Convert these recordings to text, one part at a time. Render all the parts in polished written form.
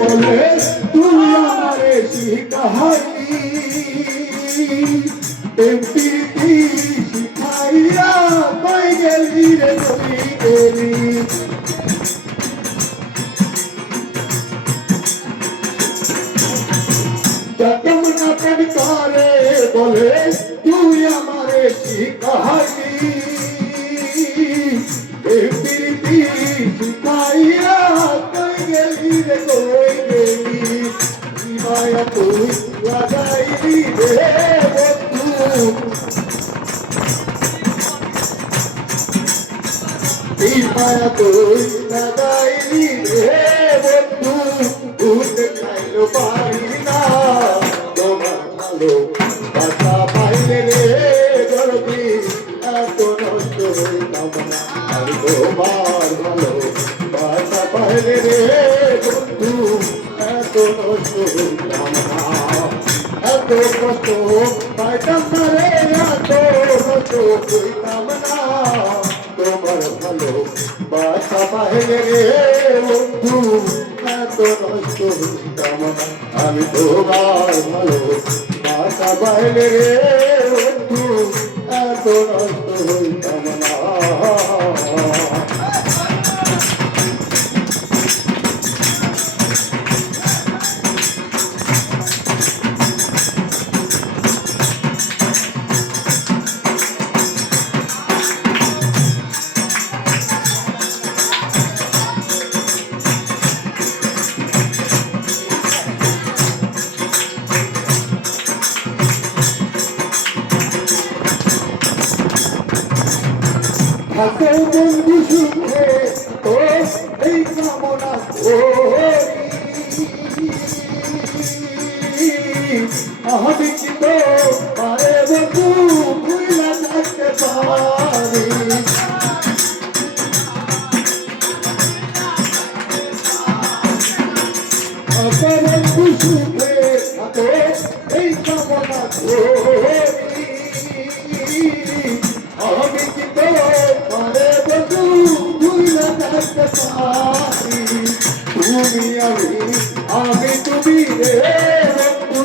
বলে তুই আমারে শিখাইলি প্রীতি শিখাইয়া কই গেলি রে কই গেলি যতমনা প্রেম করে বলে তুই আমারে শিখাইলি প্রীতি শিখাইয়া কই গেলি রে কই গেলি মায়া তুই লাগাইলি রে বন্ধু মায়া তুই লাগাইলি রে বন্ধু ভূত খাইলো পারি না তোমার ভালো বাসা পাইলে রে গরবি এত নষ্ট হইতাম না আমি তোমার ভালো বাসা পাইলে রে বন্ধু এত নষ্ট হইতাম না এত কষ্ট পাইতাম না রে এত নষ্ট হইতাম না তোমার ভালো বাসা পাইলে রে বন্ধু এত নষ্ট হইতাম না আমি তোমার ভালো বাসা পাইলে রে বন্ধু এত নষ্ট হইতাম না হাতে বন্ধু সুখে তো এই কামনা করি আমি কি তো পারে বন্ধু ভুলা থাকতে পারি হাতে বন্ধু সুখে তো এই কামনা করি আমি কি তো পারে বন্ধু ভুলা থাকতে পারি তুমি আমি তুমি রে বন্ধু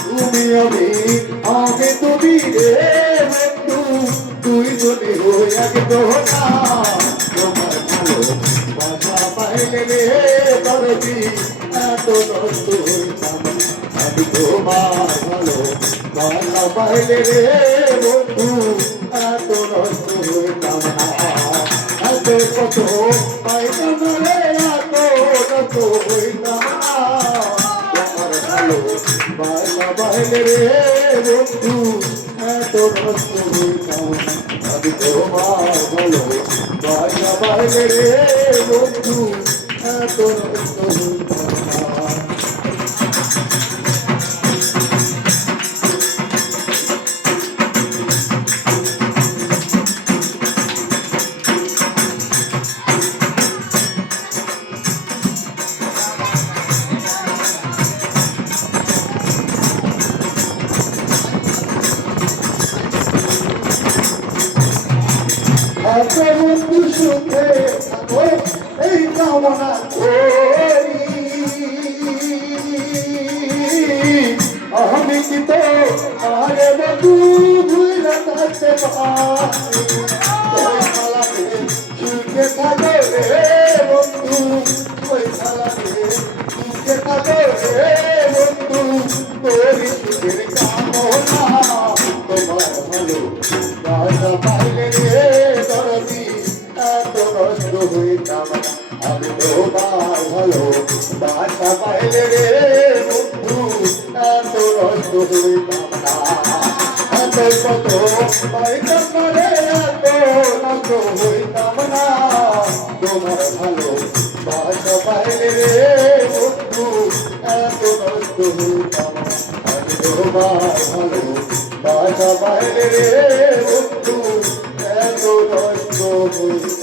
তুমি আমি তুমি রে বন্ধু তুই যদি হই একদো না তোমার ভালো বাসা পাইলে রে করবি এত নষ্ট হইতাম আমি তোমার ভালো বাসা পাইলে রে বন্ধু এত নষ্ট হইতাম না এত কত পাইতাম রে এত নষ্ট হইতাম না তোমার ভালো বাসা পাইলে রে বন্ধু এত নষ্ট হইতাম না আমি তোমার ভালো বাসা পাইলে রে বন্ধু এত নষ্ট হইতাম না এত বন্ধু সুখে এই কামনা করি আমি কি তো আরে বন্ধু ভুলা থাকতে পারি সুখে থাকো রে বন্ধু ওই খালাতে সুখে থাকো রে বন্ধু তোরি সুখের কামনা তোমার ভালো বাসা পাইলে রে করবি এত নষ্ট হইতাম না আমি তোমার ভালো বাসা পাইলে রে বন্ধু এত নষ্ট হইতাম না এত কত পাইতাম না রে এত নষ্ট হইতাম না তোমার ভালো বাসা পাইলে রে বন্ধু এত নষ্ট হইতাম না আমি তোমার ভালো বাসা পাইলে রে বন্ধু এত নষ্ট হইতাম